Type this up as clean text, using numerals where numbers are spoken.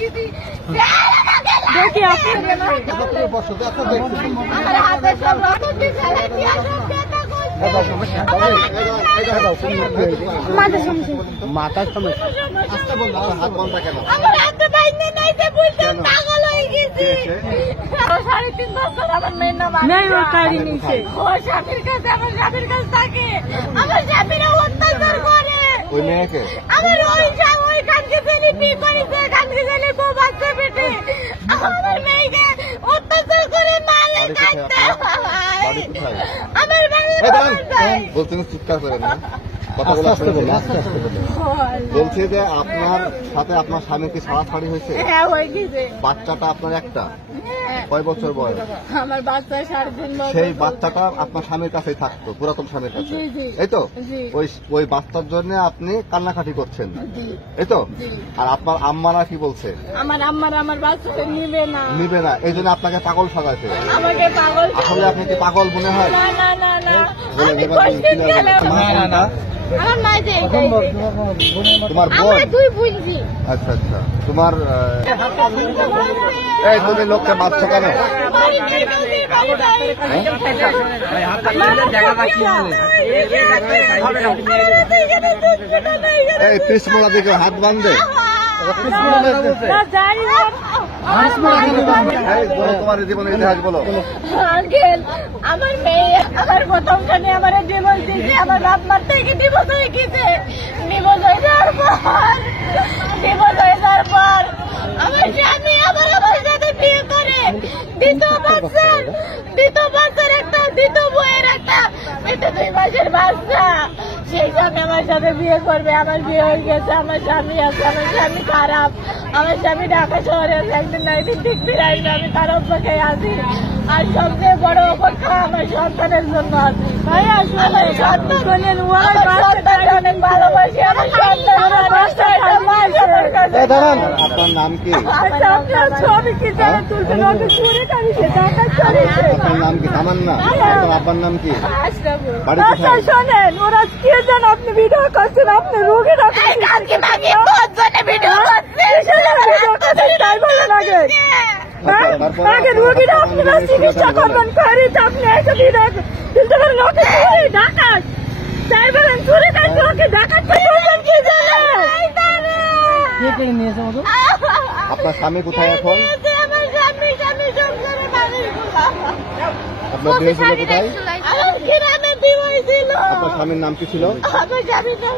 দেখি আপনি মাথার সমস্যা হাত বন্ধ কেন? আমার হাতে বাইন্দে নাইতে বলতাম পাগল হয়ে গেছি। 3.5 বছর আমার মেয়ের নাম নিছে। ও স্বামীর কাছে, আমার স্বামীর কাছে থাকে। আমার স্বামীরা অত্যাচার করে। ওই মেয়েকে আমার ওই কানকে ফেলে বিয়ে করেছে, কানকে ফেলে বউ বাচ্চা পেটে। আমার মেয়েকে অত্যাচার করে মালে কাটতে আমার বাড়ি বলছেন চিৎকার করেন না, কথাগুলো বলছে যে আপনার সাথে আপনার স্বামী কি ছাড়াছাড়ি হয়েছে? হ্যাঁ হয়ে গেছে। বাচ্চাটা আপনার একটা, কয় বছর বয়স? আমার বাচ্চা 3.5 বছর। সেই বাচ্চাটা আপনার স্বামীর কাছেই থাকতো, পুরাতন স্বামীর কাছে, এই তো? ওই বাচ্চার জন্য আপনি কান্নাকাটি করছেন, এই তো? আর আপনার আম্মারা কি বলছে? আমার আম্মারা আমার বাচ্চাকে নিবে না, এই জন্য আপনাকে পাগল সাজাইছে। আমাকে পাগল, আসলে আপনি কি পাগল মনে হয়? না না না না, আমি কষ্টে গেলাম। না আমার মা যে তোমার বোন? আমরা দুই বুঝছি। আচ্ছা আচ্ছা, তোমার এই তুমি লোককে মারছো কেন? এই পিসমুলা দিকে হাত বাঁধে তোমার জীবনের ইতিহাস বলো। আমার মেয়ে আমার প্রথমখানে আমার ডিভোর্স দিয়েছে, আমার বাপ মার থেকে ডিভোর্স হয়ে গেছে। ডিভোর্স হয়ে যাওয়ার পর আমার স্বামী আবার আমার সাথে বিয়ে করে। দ্বিতীয় বাচ্চার একটা, দ্বিতীয় বইয়ের একটা, এটা 2 মাসের বাচ্চা। সেই স্বামী আমার সাথে বিয়ে করবে। আমার বিয়ে হয়ে গেছে, আমার স্বামী আছে, আমার স্বামী খারাপ। আমার স্বামী ঢাকা শহরে আছে, একদিন না একদিন ঠিক ফিরে আসবে, আমি তার অপেক্ষায় আছি। আর সবচেয়ে বড় অপেক্ষা আমার সন্তানের জন্য আছি। ভাই আসলে অনেক ভালোবাসি। আমার আপনার নাম কি? ছবি কি জানেন? তুলতে আপনার নাম কি? তামান্না। আপনার আব্বার নাম কি? শোনেন, ওরা কি জান আপনি ভিডিও করছেন, আপনি রোগী রাখেন ভিডিও আগে রোগীরা আপনারা চিকিৎসা করবেন, করে আপনি এসে ভিডিও তুলতে পারেন। ওকে ডাকাত তাই বলেন, চুরি কাটছে, ওকে ডাকাত কি জানেন? আপনার স্বামী কোথায় এখন? আমার স্বামী সংসারে বাড়ির আপনার বিয়ে ছিল কোথায়? আমার গ্রামে বিয়ে হয়েছিল। আপনার স্বামীর নাম কি ছিল? আমার স্বামীর নাম